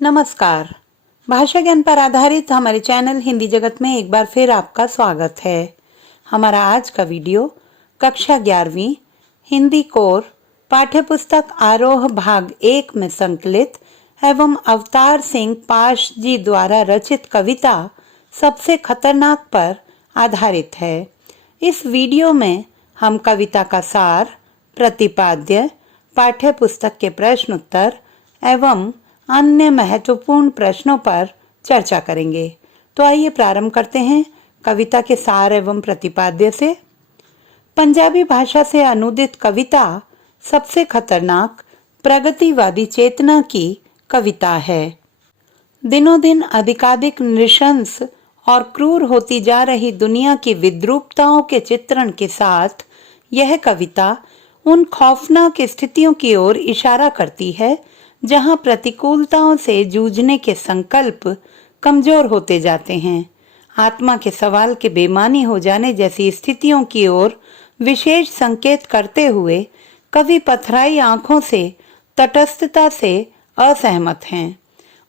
नमस्कार। भाषा ज्ञान पर आधारित हमारे चैनल हिंदी जगत में एक बार फिर आपका स्वागत है। हमारा आज का वीडियो कक्षा 11वीं हिंदी कोर पाठ्य पुस्तक आरोह भाग 1 में संकलित एवं अवतार सिंह पाश जी द्वारा रचित कविता सबसे खतरनाक पर आधारित है। इस वीडियो में हम कविता का सार, प्रतिपाद्य, पाठ्य पुस्तक के प्रश्न उत्तर एवं अन्य महत्वपूर्ण प्रश्नों पर चर्चा करेंगे। तो आइए प्रारंभ करते हैं कविता के सार एवं प्रतिपाद्य से। पंजाबी भाषा से अनुदित कविता सबसे खतरनाक प्रगतिवादी चेतना की कविता है। दिनों दिन अधिकाधिक नृशंस और क्रूर होती जा रही दुनिया की विद्रूपताओं के चित्रण के साथ यह कविता उन खौफनाक स्थितियों की ओर इशारा करती है जहां प्रतिकूलताओं से जूझने के संकल्प कमजोर होते जाते हैं। आत्मा के सवाल के बेमानी हो जाने जैसी स्थितियों की ओर विशेष संकेत करते हुए कवि पथराई आंखों से तटस्थता से असहमत हैं।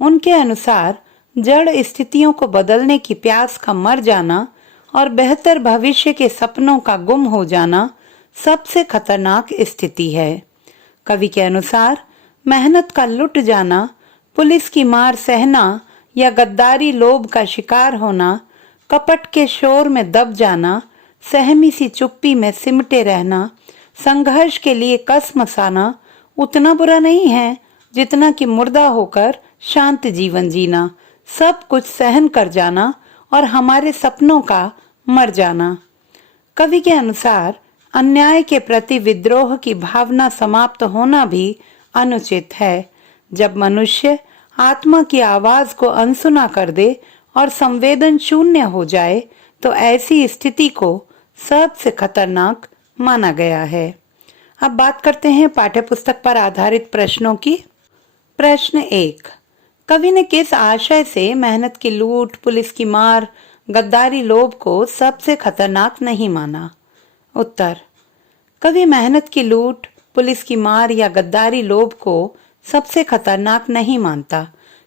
उनके अनुसार जड़ स्थितियों को बदलने की प्यास का मर जाना और बेहतर भविष्य के सपनों का गुम हो जाना सबसे खतरनाक स्थिति है। कवि के अनुसार मेहनत का लुट जाना, पुलिस की मार सहना या गद्दारी लोभ का शिकार होना, कपट के शोर में दब जाना, सहमी सी चुप्पी में सिमटे रहना, संघर्ष के लिए कस मसाना उतना बुरा नहीं है जितना कि मुर्दा होकर शांत जीवन जीना, सब कुछ सहन कर जाना और हमारे सपनों का मर जाना। कवि के अनुसार अन्याय के प्रति विद्रोह की भावना समाप्त होना भी अनुचित है। जब मनुष्य आत्मा की आवाज को अनसुना कर दे और संवेदन शून्य हो जाए तो ऐसी स्थिति को सबसे खतरनाक माना गया है। अब बात करते हैं पाठ्यपुस्तक पर आधारित प्रश्नों की। प्रश्न 1, कवि ने किस आशय से मेहनत की लूट, पुलिस की मार, गद्दारी लोभ को सबसे खतरनाक नहीं माना? उत्तर, कवि मेहनत की लूट, पुलिस की मार या गद्दारी लोभ को सबसे खतरनाक नहीं मानता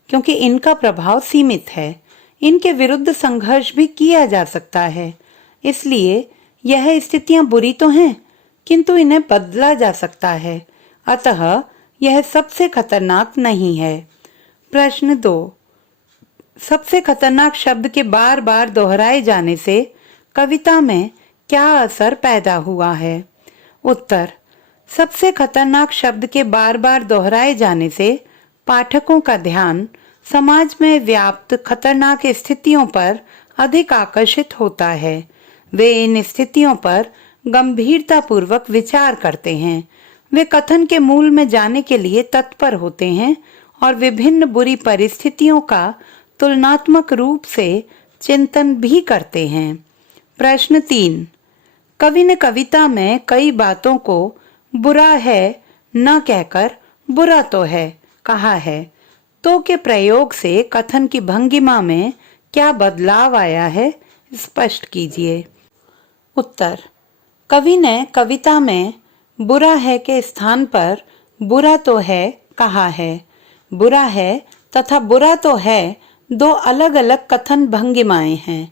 क्योंकि इनका प्रभाव सीमित है। इनके विरुद्ध संघर्ष भी किया जा सकता है। इसलिए यह स्थितियां बुरी तो हैं किंतु इन्हें बदला जा सकता है, अतः यह सबसे खतरनाक नहीं है। प्रश्न 2, सबसे खतरनाक शब्द के बार बार दोहराए जाने से कविता में क्या असर पैदा हुआ है? उत्तर, सबसे खतरनाक शब्द के बार बार दोहराए जाने से पाठकों का ध्यान समाज में व्याप्त खतरनाक स्थितियों पर अधिक आकर्षित होता है। वे इन स्थितियों पर गंभीरता पूर्वक विचार करते हैं। वे कथन के मूल में जाने के लिए तत्पर होते हैं और विभिन्न बुरी परिस्थितियों का तुलनात्मक रूप से चिंतन भी करते हैं। प्रश्न 3, कवि ने कविता में कई बातों को बुरा है न कहकर बुरा तो है कहा है। तो के प्रयोग से कथन की भंगिमा में क्या बदलाव आया है, स्पष्ट कीजिए। उत्तर, कवि ने कविता में बुरा है के स्थान पर बुरा तो है कहा है। बुरा है तथा बुरा तो है दो अलग अलग कथन भंगिमाएं हैं।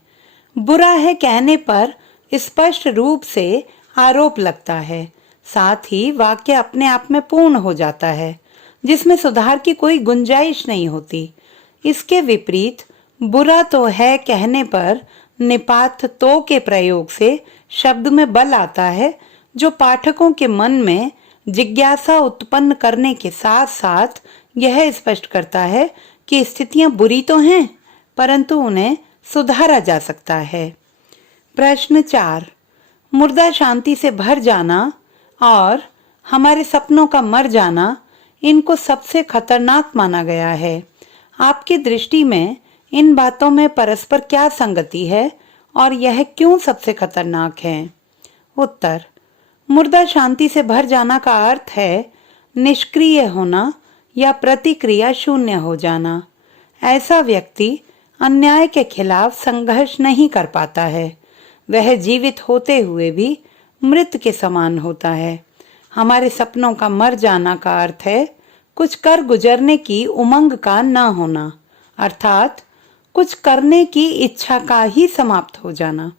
बुरा है कहने पर स्पष्ट रूप से आरोप लगता है, साथ ही वाक्य अपने आप में पूर्ण हो जाता है जिसमें सुधार की कोई गुंजाइश नहीं होती। इसके विपरीत बुरा तो है कहने पर निपात तो के प्रयोग से शब्द में बल आता है जो पाठकों के मन में जिज्ञासा उत्पन्न करने के साथ साथ यह स्पष्ट करता है कि स्थितियां बुरी तो हैं परंतु उन्हें सुधारा जा सकता है। प्रश्न 4, मुर्दा शांति से भर जाना और हमारे सपनों का मर जाना इनको सबसे खतरनाक माना गया है। आपकी दृष्टि में इन बातों में परस्पर क्या संगति है और यह क्यों सबसे खतरनाक है? उत्तर, मुर्दा शांति से भर जाना का अर्थ है निष्क्रिय होना या प्रतिक्रिया शून्य हो जाना। ऐसा व्यक्ति अन्याय के खिलाफ संघर्ष नहीं कर पाता है। वह जीवित होते हुए भी मृत के समान होता है। हमारे सपनों का मर जाना का अर्थ है कुछ कर गुजरने की उमंग का न होना, अर्थात कुछ करने की इच्छा का ही समाप्त हो जाना।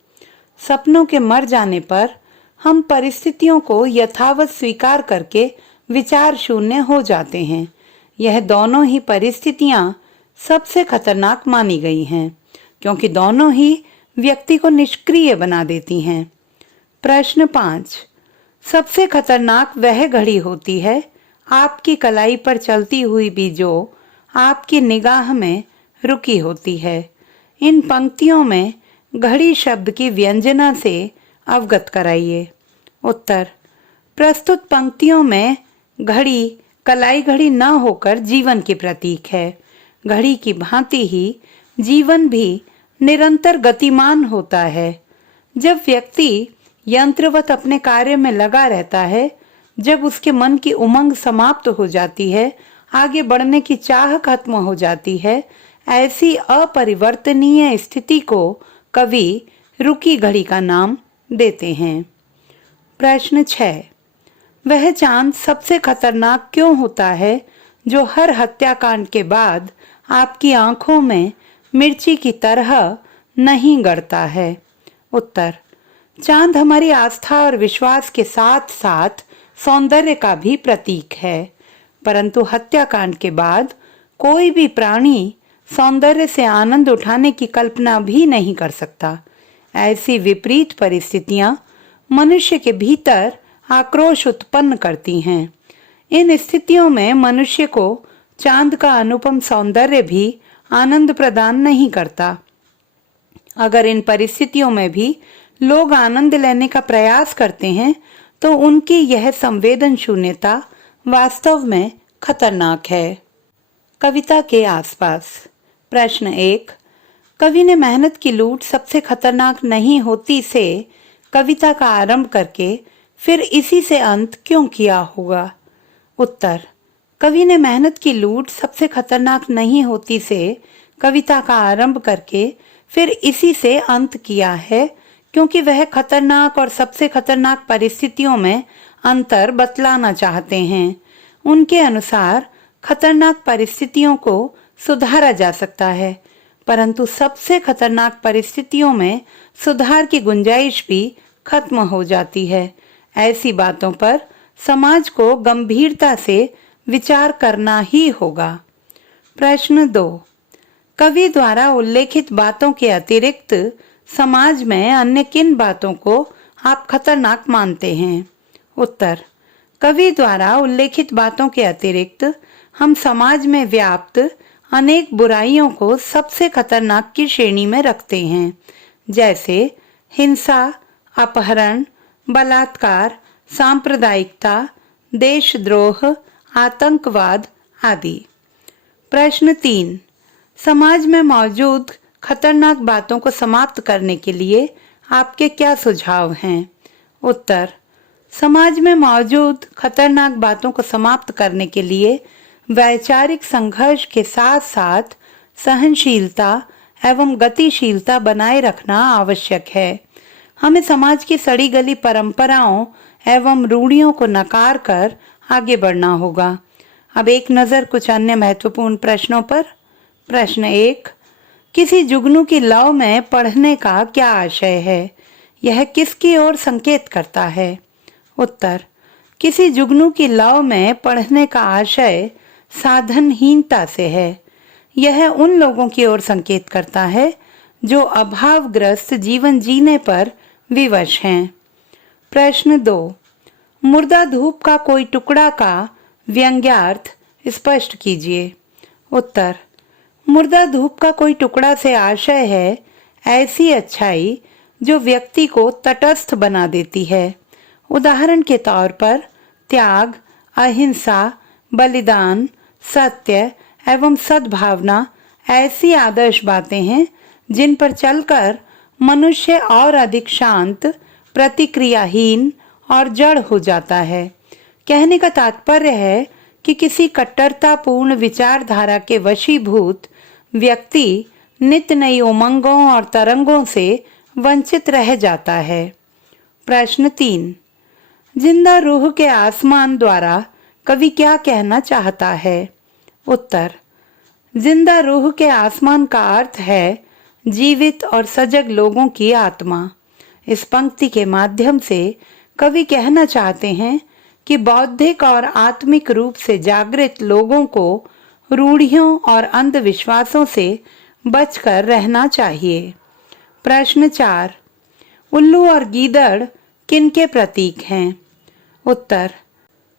सपनों के मर जाने पर हम परिस्थितियों को यथावत स्वीकार करके विचार शून्य हो जाते हैं। यह दोनों ही परिस्थितियां सबसे खतरनाक मानी गई हैं, क्योंकि दोनों ही व्यक्ति को निष्क्रिय बना देती हैं। प्रश्न 5। सबसे खतरनाक वह घड़ी होती है आपकी कलाई पर चलती हुई भी जो आपकी निगाह में रुकी होती है। इन पंक्तियों में घड़ी शब्द की व्यंजना से अवगत कराइए। उत्तर। प्रस्तुत पंक्तियों में घड़ी कलाई घड़ी न होकर जीवन की प्रतीक है। घड़ी की भांति ही जीवन भी निरंतर गतिमान होता है। जब व्यक्ति यंत्रवत अपने कार्य में लगा रहता है, जब उसके मन की उमंग समाप्त हो जाती है, आगे बढ़ने की चाह खत्म हो जाती है, ऐसी अपरिवर्तनीय स्थिति को कवि रुकी घड़ी का नाम देते हैं। प्रश्न 6। वह चांद सबसे खतरनाक क्यों होता है जो हर हत्याकांड के बाद आपकी आंखों में मिर्ची की तरह नहीं गड़ता है? उत्तर। चांद हमारी आस्था और विश्वास के साथ साथ सौंदर्य का भी प्रतीक है, परंतु हत्याकांड के बाद कोई भी प्राणी सौंदर्य से आनंद उठाने की कल्पना भी नहीं कर सकता। ऐसी विपरीत परिस्थितियां मनुष्य के भीतर आक्रोश उत्पन्न करती हैं। इन स्थितियों में मनुष्य को चांद का अनुपम सौंदर्य भी आनंद प्रदान नहीं करता। अगर इन परिस्थितियों में भी लोग आनंद लेने का प्रयास करते हैं तो उनकी यह संवेदन शून्यता वास्तव में खतरनाक है। कविता के आसपास। प्रश्न 1। कवि ने मेहनत की लूट सबसे खतरनाक नहीं होती से कविता का आरंभ करके फिर इसी से अंत क्यों किया होगा? उत्तर। कवि ने मेहनत की लूट सबसे खतरनाक नहीं होती से कविता का आरंभ करके फिर इसी से अंत किया है, क्योंकि वह खतरनाक और सबसे खतरनाक परिस्थितियों में अंतर बतलाना चाहते हैं। उनके अनुसार खतरनाक परिस्थितियों को सुधारा जा सकता है, परंतु सबसे खतरनाक परिस्थितियों में सुधार की गुंजाइश भी खत्म हो जाती है। ऐसी बातों पर समाज को गंभीरता से विचार करना ही होगा। प्रश्न 2। कवि द्वारा उल्लेखित बातों के अतिरिक्त समाज में अन्य किन बातों को आप खतरनाक मानते हैं? उत्तर। कवि द्वारा उल्लेखित बातों के अतिरिक्त हम समाज में व्याप्त अनेक बुराइयों को सबसे खतरनाक की श्रेणी में रखते हैं, जैसे हिंसा, अपहरण, बलात्कार, सांप्रदायिकता, देशद्रोह, आतंकवाद आदि। प्रश्न 3। समाज में मौजूद खतरनाक बातों को समाप्त करने के लिए आपके क्या सुझाव हैं? उत्तर। समाज में मौजूद खतरनाक बातों को समाप्त करने के लिए वैचारिक संघर्ष के साथ साथ सहनशीलता एवं गतिशीलता बनाए रखना आवश्यक है। हमें समाज की सड़ी गली परंपराओं एवं रूढ़ियों को नकार कर आगे बढ़ना होगा। अब एक नजर कुछ अन्य महत्वपूर्ण प्रश्नों पर। प्रश्न 1। किसी जुगनू की लौ में पढ़ने का क्या आशय है? यह किसकी ओर संकेत करता है? उत्तर। किसी जुगनू की लौ में पढ़ने का आशय साधनहीनता से है। यह उन लोगों की ओर संकेत करता है जो अभावग्रस्त जीवन जीने पर विवश हैं। प्रश्न 2। मुर्दा धूप का कोई टुकड़ा का व्यंग्यार्थ स्पष्ट कीजिए। उत्तर। मुर्दा धूप का कोई टुकड़ा से आशय है ऐसी अच्छाई जो व्यक्ति को तटस्थ बना देती है। उदाहरण के तौर पर त्याग, अहिंसा, बलिदान, सत्य एवं सद्भावना ऐसी आदर्श बातें हैं जिन पर चलकर मनुष्य और अधिक शांत, प्रतिक्रियाहीन और जड़ हो जाता है। कहने का तात्पर्य है कि किसी कट्टरतापूर्ण विचारधारा के वशीभूत व्यक्ति नित्य नई उमंगों और तरंगों से वंचित रह जाता है। प्रश्न 3। जिंदा रूह के आसमान द्वारा कवि क्या कहना चाहता है? उत्तर, जिंदा रूह के आसमान का अर्थ है जीवित और सजग लोगों की आत्मा। इस पंक्ति के माध्यम से कवि कहना चाहते हैं कि बौद्धिक और आत्मिक रूप से जागृत लोगों को रूढ़ियों और अंधविश्वासों से बचकर रहना चाहिए। प्रश्न 4, उल्लू और गीदड़ किनके प्रतीक हैं? उत्तर,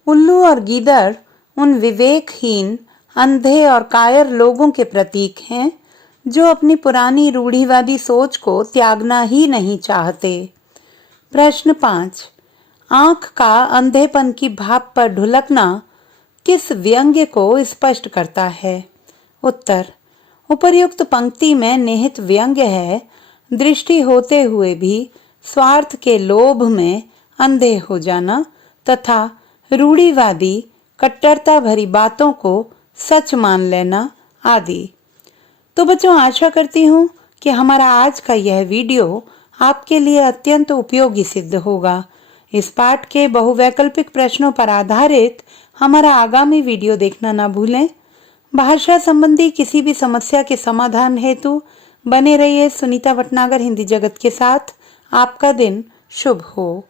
उल्लू और गीदड़ उन विवेकहीन, अंधे और कायर लोगों के प्रतीक हैं जो अपनी पुरानी रूढ़िवादी सोच को त्यागना ही नहीं चाहते। प्रश्न 5, आंख का अंधेपन की भाप पर ढुलकना किस व्यंग्य को स्पष्ट करता है? उत्तर, उपर्युक्त पंक्ति में निहित व्यंग्य है दृष्टि होते हुए भी स्वार्थ के लोभ में अंधे हो जाना तथा रूढ़िवादी कट्टरता भरी बातों को सच मान लेना आदि। तो बच्चों, आशा करती हूँ कि हमारा आज का यह वीडियो आपके लिए अत्यंत उपयोगी सिद्ध होगा। इस पाठ के बहुवैकल्पिक प्रश्नों पर आधारित हमारा आगामी वीडियो देखना ना भूलें। भाषा संबंधी किसी भी समस्या के समाधान हेतु बने रहिए सुनीता भटनागर हिंदी जगत के साथ। आपका दिन शुभ हो।